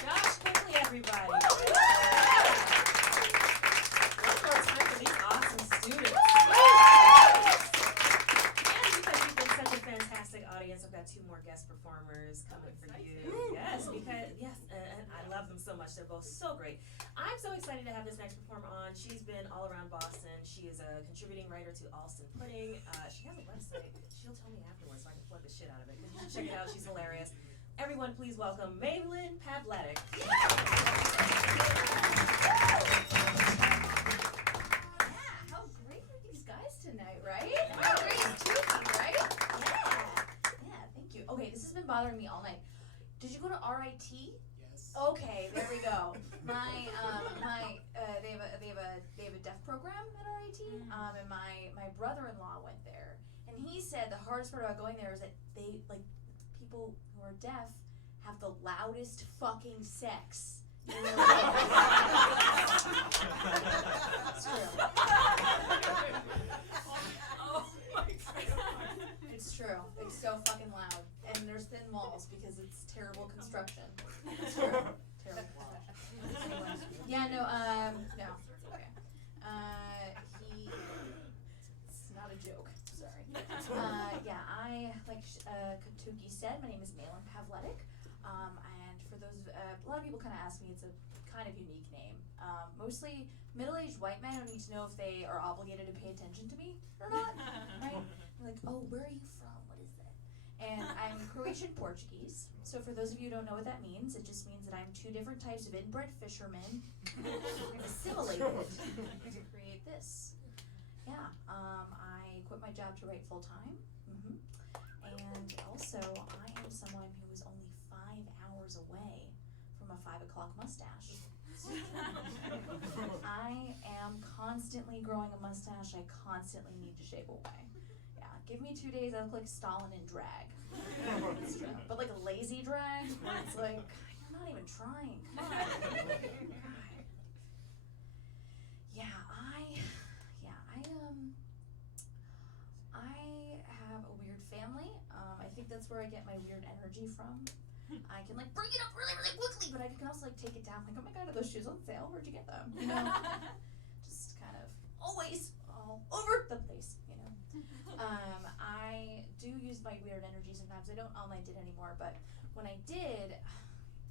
Josh Quigley, everybody. One more time for these awesome students. And because you've been such a fantastic audience, I've got 2 more guest performers coming for you. Yes, and I love them so much. They're both so great. I'm so excited to have this next performer on. She's been all around Boston. She is a contributing writer to Alston Pudding. She has a website. She'll tell me afterwards so I can plug the shit out of it, because you should check it out. She's hilarious. Everyone, please welcome Maylin Pavletic. Yeah, how great are these guys tonight, right? How great is Tuki, right? Yeah, thank you. Okay, this has been bothering me all night. Did you go to RIT? Yes. Okay, there we go. They have a deaf program at RIT, and my brother-in-law went there, and he said the hardest part about going there is that they, like, people who are deaf have the loudest fucking sex. It's true. Oh my god. It's true. It's so fucking loud, and there's thin walls because it's terrible construction. It's true. Terrible construction. Anyway. Yeah, no, no. Okay. It's not a joke. Sorry. Yeah, like Tuki said, my name is Maylin Pavletic. And for those, a lot of people kind of ask me, it's a kind of unique name. Mostly middle-aged white men who need to know if they are obligated to pay attention to me or not, right? They're like, oh, where are you from? What is that? And I'm Croatian Portuguese. So for those of you who don't know what that means, it just means that I'm 2 different types of inbred fishermen assimilated to create this. Yeah, I quit my job to write full-time. And also, I am someone who is only 5 hours away from a 5 o'clock mustache. I am constantly growing a mustache. I constantly need to shave away. Yeah, give me 2 days, I look like Stalin in drag. It's true. But like a lazy drag, where it's like, you're not even trying. Come on. God. Yeah, I have a weird family. I think that's where I get my weird energy from. I can like bring it up really, really quickly, but I can also like take it down. Like, oh my god, are those shoes on sale? Where'd you get them? You know, just kind of always all over the place. You know, I do use my weird energy sometimes. I don't all night did anymore, but when I did,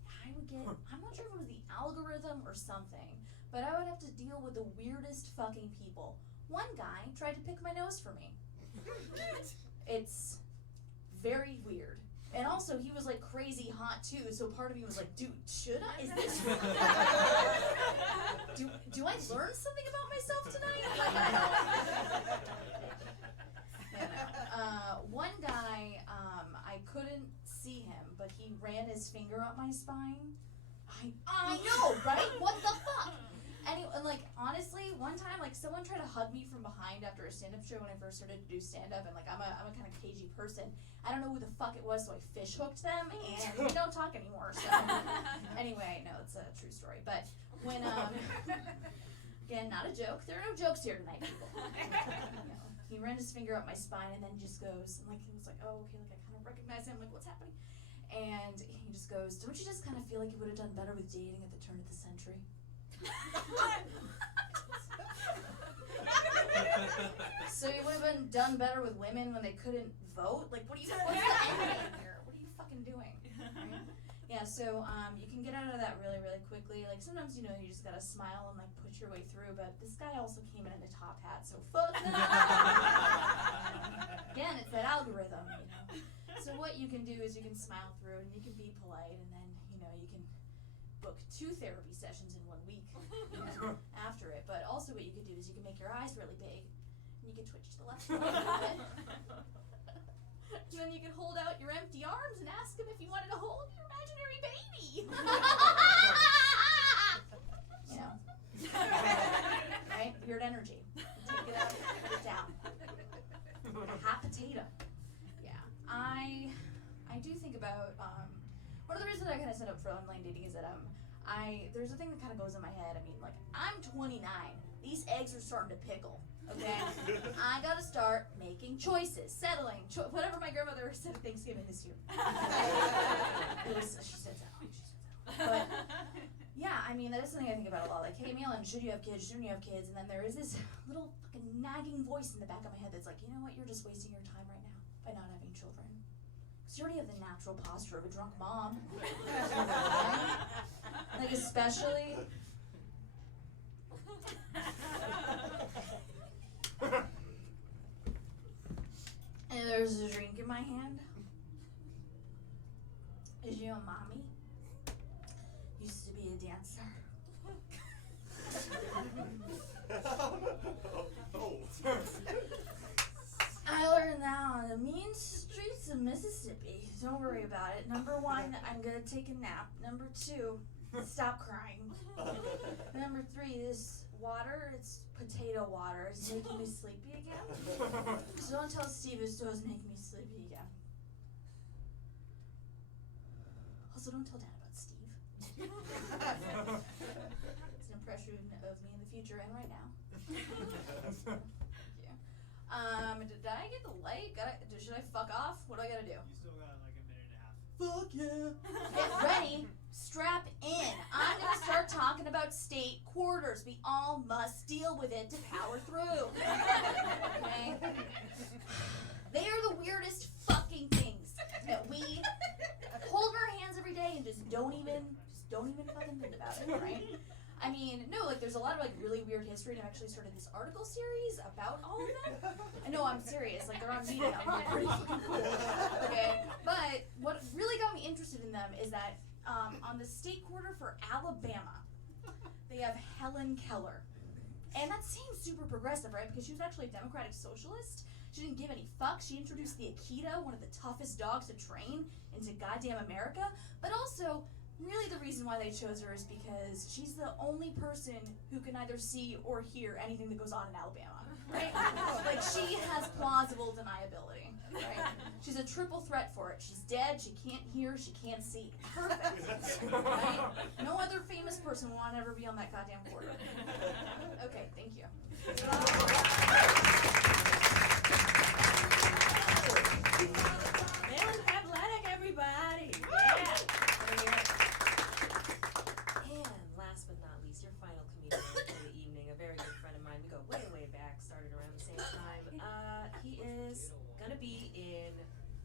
I I would get, I'm not sure if it was the algorithm or something, but I would have to deal with the weirdest fucking people. One guy tried to pick my nose for me. It's very weird. And also, he was like crazy hot too, so part of me was like, dude, should I? Is this do I learn something about myself tonight? One guy, I couldn't see him, but he ran his finger up my spine. I know, right? What the fuck? Anyway, like, honestly, one time, like, someone tried to hug me from behind after a stand-up show when I first started to do stand-up, and, like, I'm a kind of cagey person. I don't know who the fuck it was, so I fish hooked them, and we don't talk anymore, so. Anyway, no, it's a true story. But when, again, not a joke. There are no jokes here tonight, people. He ran his finger up my spine, and then just goes, and, like, he was like, oh, okay, like, I kind of recognize him, like, what's happening? And he just goes, don't you just kind of feel like you would have done better with dating at the turn of the century? So you would have been done better with women when they couldn't vote? Like, what's the end game here? What are you fucking doing? Right? Yeah, so you can get out of that really, really quickly. Like, sometimes, you know, you just gotta smile and, like, push your way through, but this guy also came in a top hat, so fuck that. Again, it's that algorithm, you know. So what you can do is you can smile through and you can be polite, and then, you know, you can book 2 therapy sessions in 1 week, you know, after it. But also what you can do is you can make your eyes really big, and you can twitch to the left and right a little bit. And then you can hold out your empty arms and ask him if you wanted to hold your imaginary baby. You know. Right? Weird energy. Take it out, put it down. A hot potato. Yeah. I do think about, one of the reasons I kind of set up for online dating is that, there's a thing that kind of goes in my head. I mean, like, I'm 29. These eggs are starting to pickle, okay? I gotta start making choices, settling, whatever my grandmother said at Thanksgiving this year. She said settling. But, yeah, I mean, that is something I think about a lot. Like, hey, Malin, should you have kids? Shouldn't you have kids? And then there is this little fucking nagging voice in the back of my head that's like, you know what? You're just wasting your time right now by not having children. Because you already have the natural posture of a drunk mom. Right? Like, especially... And there's a drink in my hand. Is you a mommy? Used to be a dancer. I learned that on the mean streets of Mississippi. Don't worry about it. Number 1, I'm gonna take a nap. Number 2, stop crying. Number 3, this water, it's potato water. It's making me sleepy again. So don't tell Steve it's making me sleepy again. Also, don't tell Dad about Steve. It's an impression of me in the future and right now. Thank you. Did I get the light? Should I fuck off? What do I gotta do? You still got like a minute and a half. Fuck yeah. Get ready. Strap in. I'm gonna start talking about state quarters. We all must deal with it to power through. Okay? They are the weirdest fucking things that we hold in our hands every day and just don't even fucking think about it, right? I mean, no, like, there's a lot of, like, really weird history, and I've actually started this article series about all of them. I know, I'm serious. Like, they're on Medium. They're pretty fucking cool. Okay? But what really got me interested in them is that on the state quarter for Alabama, they have Helen Keller. And that seems super progressive, right? Because she was actually a Democratic Socialist. She didn't give any fucks. She introduced the Akita, one of the toughest dogs to train, into goddamn America. But also... really the reason why they chose her is because she's the only person who can either see or hear anything that goes on in Alabama, right? Like, she has plausible deniability, right? She's a triple threat for it. She's dead, she can't hear, she can't see. Perfect, right? No other famous person will ever be on that goddamn border. Okay, thank you. Malin Athletic, everybody! Yeah! And last but not least, your final comedian for the evening, a very good friend of mine. We go way, way back, started around the same time. He is gonna be in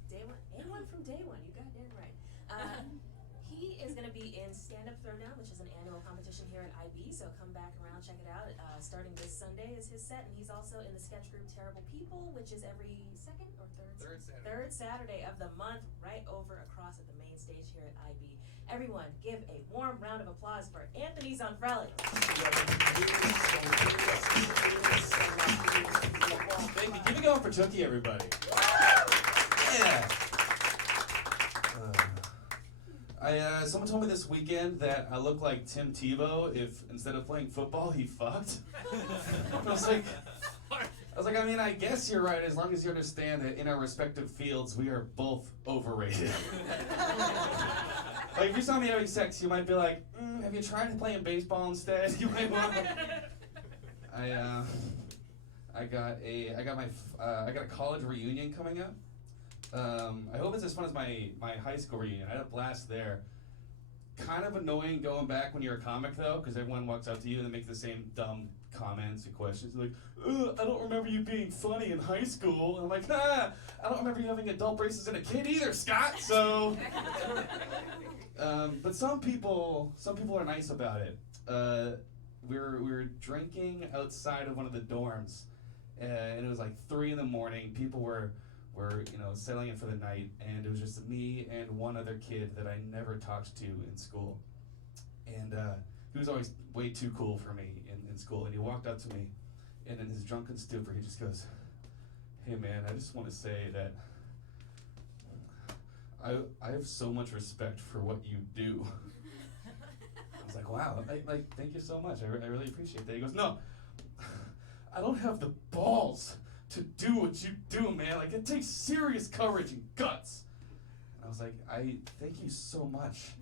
Day One, A1 from Day One, you got it right. He is gonna be in Stand Up Throwdown, which is an annual competition here at IB, so come back around, check it out. Starting this Sunday is his set, and he's also in the sketch group Terrible People, which is every second or third Saturday of the month, right over across at the main stage here at IB. Everyone, give a warm round of applause for Anthony Zonfrelli. Thank you. Give it going for Tookie, everybody. Yeah. Someone told me this weekend that I look like Tim Tebow if instead of playing football he fucked. I was like, I mean, I guess you're right as long as you understand that in our respective fields we are both overrated. Like if you saw me having sex, you might be like, have you tried playing baseball instead? You might want. I got a college reunion coming up. I hope it's as fun as my high school reunion. I had a blast there. Kind of annoying going back when you're a comic though, because everyone walks up to you and they make the same dumb comments and questions. They're like, I don't remember you being funny in high school. And I'm like, I don't remember you having adult braces and a kid either, Scott. So, but some people are nice about it. We were drinking outside of one of the dorms, and it was like 3 a.m. People were settling in for the night, and it was just me and one other kid that I never talked to in school. And he was always way too cool for me in school, and he walked up to me, and in his drunken stupor, he just goes, "Hey man, I just want to say that I have so much respect for what you do." I was like, wow, thank you so much. I really appreciate that. He goes, "No, I don't have the balls to do what you do, man. Like, it takes serious courage and guts." And I was like, I thank you so much.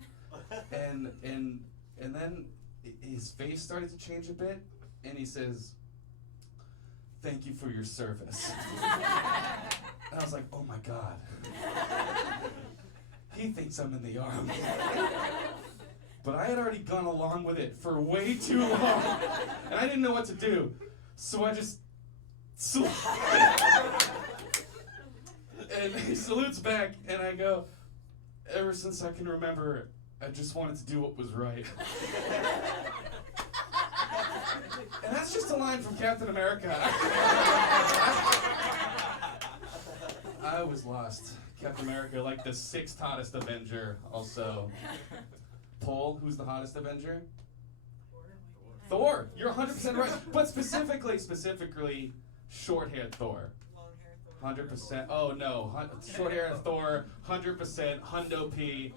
And then his face started to change a bit, and he says, "Thank you for your service." And I was like, oh my God. He thinks I'm in the army. But I had already gone along with it for way too long, and I didn't know what to do. So I just and he salutes back, and I go, "Ever since I can remember, I just wanted to do what was right." And that's just a line from Captain America. I was lost. Captain America, like the 6th hottest Avenger, also. Paul, who's the hottest Avenger? Thor. You're 100% right. But specifically, short-haired Thor. 100%. Oh no, short-haired Thor. 100%. Hundo P.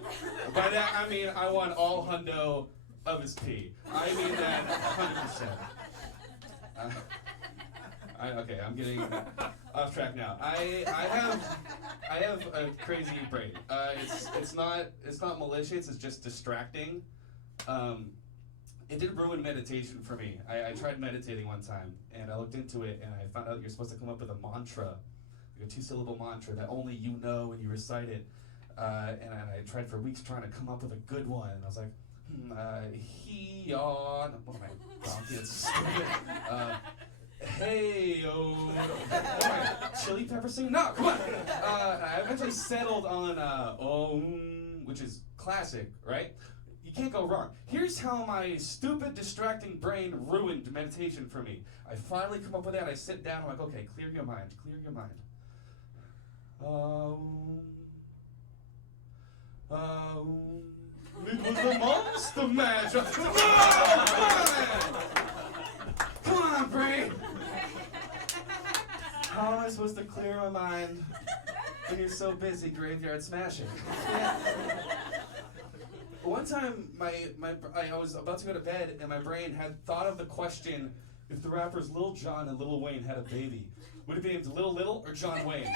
By that I mean I want all hundo of his P. I mean that 100%. Okay, I'm getting off track now. I have a crazy brain. It's not malicious. It's just distracting. It did ruin meditation for me. I tried meditating one time, and I looked into it, and I found out you're supposed to come up with a mantra, like a 2-syllable mantra that only you know when you recite it. And I tried for weeks trying to come up with a good one. And I was like, what am I donkey? It's stupid. Hey, chili pepper sing? No, come on. I eventually settled on which is classic, right? You can't go wrong. Here's how my stupid, distracting brain ruined meditation for me. I finally come up with that. I sit down. I'm like, okay, clear your mind. Clear your mind. It was a monster match. Come on, brain. How am I supposed to clear my mind when you're so busy graveyard smashing? One time, I was about to go to bed, and my brain had thought of the question: if the rappers Lil Jon and Lil Wayne had a baby, would it be named Little or John Wayne?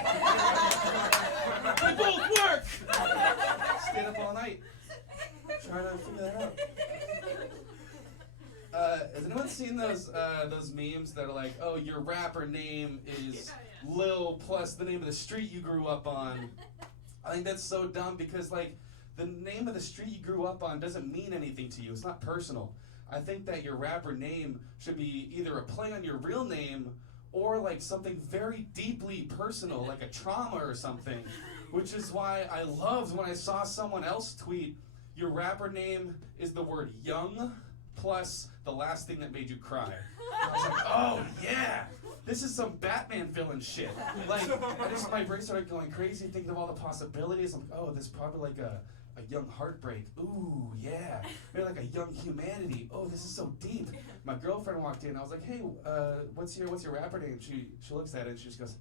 They both work! Stayed up all night trying to figure that out. Has anyone seen those memes that are like, oh, your rapper name is Lil plus the name of the street you grew up on? I think that's so dumb because, like, the name of the street you grew up on doesn't mean anything to you. It's not personal. I think that your rapper name should be either a play on your real name or like something very deeply personal, like a trauma or something, which is why I loved when I saw someone else tweet, your rapper name is the word young plus the last thing that made you cry. I was like, oh yeah, this is some Batman villain shit. Like, my brain started going crazy, thinking of all the possibilities. I'm like, oh, this is probably like a young heartbreak. Ooh, yeah. Maybe like a young humanity. Oh, this is so deep. My girlfriend walked in. I was like, hey, what's your rapper name? She looks at it and she just goes,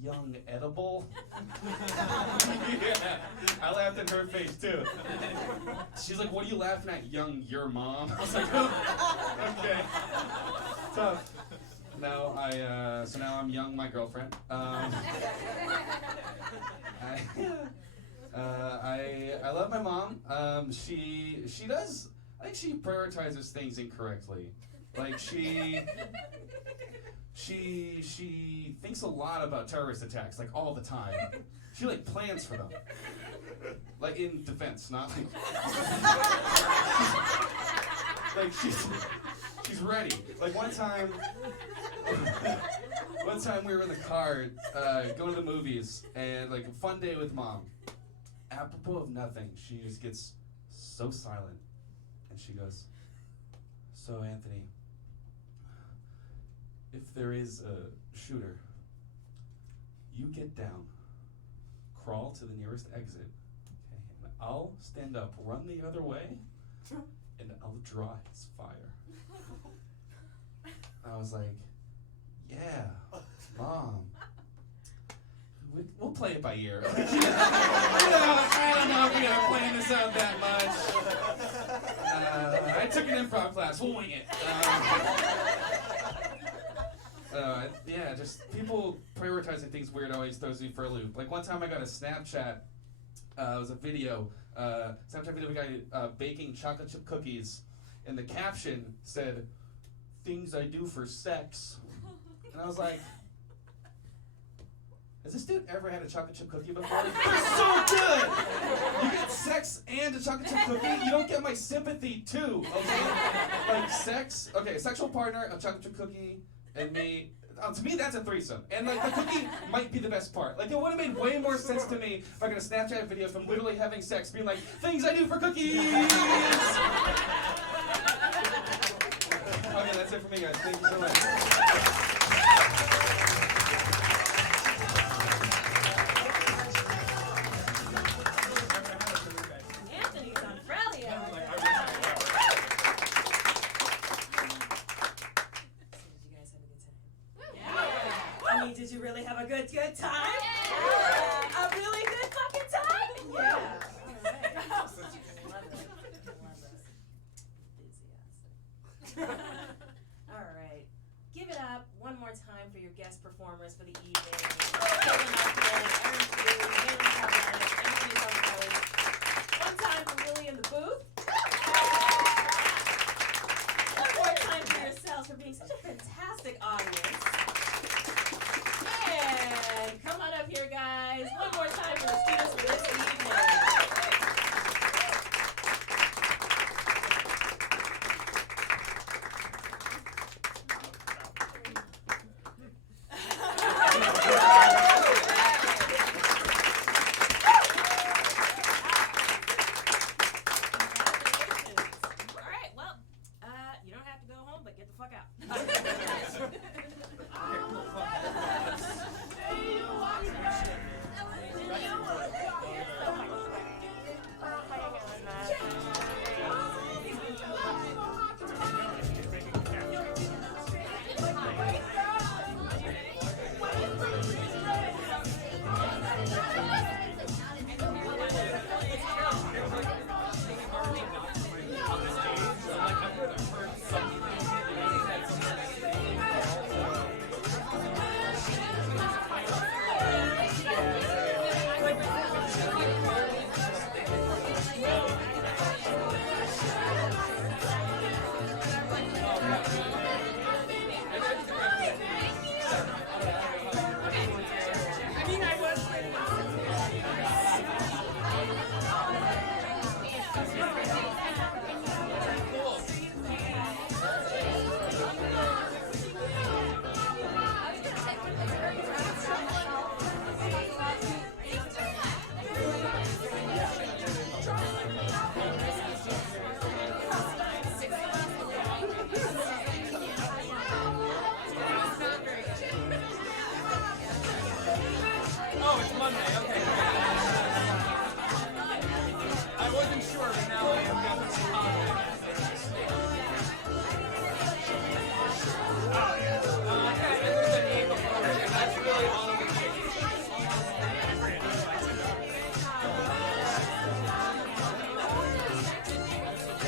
Young Edible. Yeah, I laughed in her face too. She's like, what are you laughing at, young your mom? I was like, oh, okay. Tough. So now I'm young my girlfriend. I love my mom. She does, I think she prioritizes things incorrectly. Like she thinks a lot about terrorist attacks, like all the time. She like plans for them. Like in defense, not like like she's ready. Like one time we were in the car going to the movies and like a fun day with mom. Apropos of nothing, she just gets so silent and she goes, so Anthony, if there is a shooter, you get down, crawl to the nearest exit, okay, and I'll stand up, run the other way, and I'll draw his fire. I was like, yeah, Mom. We'll play it by ear. I don't know if we gotta plan this out that much. I took an improv class. We'll wing it. Yeah, just people prioritizing things weird always throws me for a loop. Like one time I got a Snapchat. It was a video. Snapchat video of a guy baking chocolate chip cookies, and the caption said, "Things I do for sex." And I was like, has this dude ever had a chocolate chip cookie before? They're so good! You get sex and a chocolate chip cookie, you don't get my sympathy too, okay? Like sex, okay, sexual partner, a chocolate chip cookie, and me. To me, that's a threesome. And like the cookie might be the best part. Like it would have made way more sense to me if I got a Snapchat video from literally having sex, being like, things I do for cookies! Okay, that's it for me, guys. Thank you so much. Did you really have a good time? Yeah. A really good fucking time? Yeah. Alright. Love it. Enthusiastic. Alright. Give it up one more time for your guest performers for the evening. Kevin Martin, Aaron Pugh, Haley Hubbard, Anthony Bonelli. One time for Willie in the booth. One more time for yourselves for being such a fantastic audience. And come on up here, guys. One more time for the students for this evening. All right, well, you don't have to go home, but get the fuck out.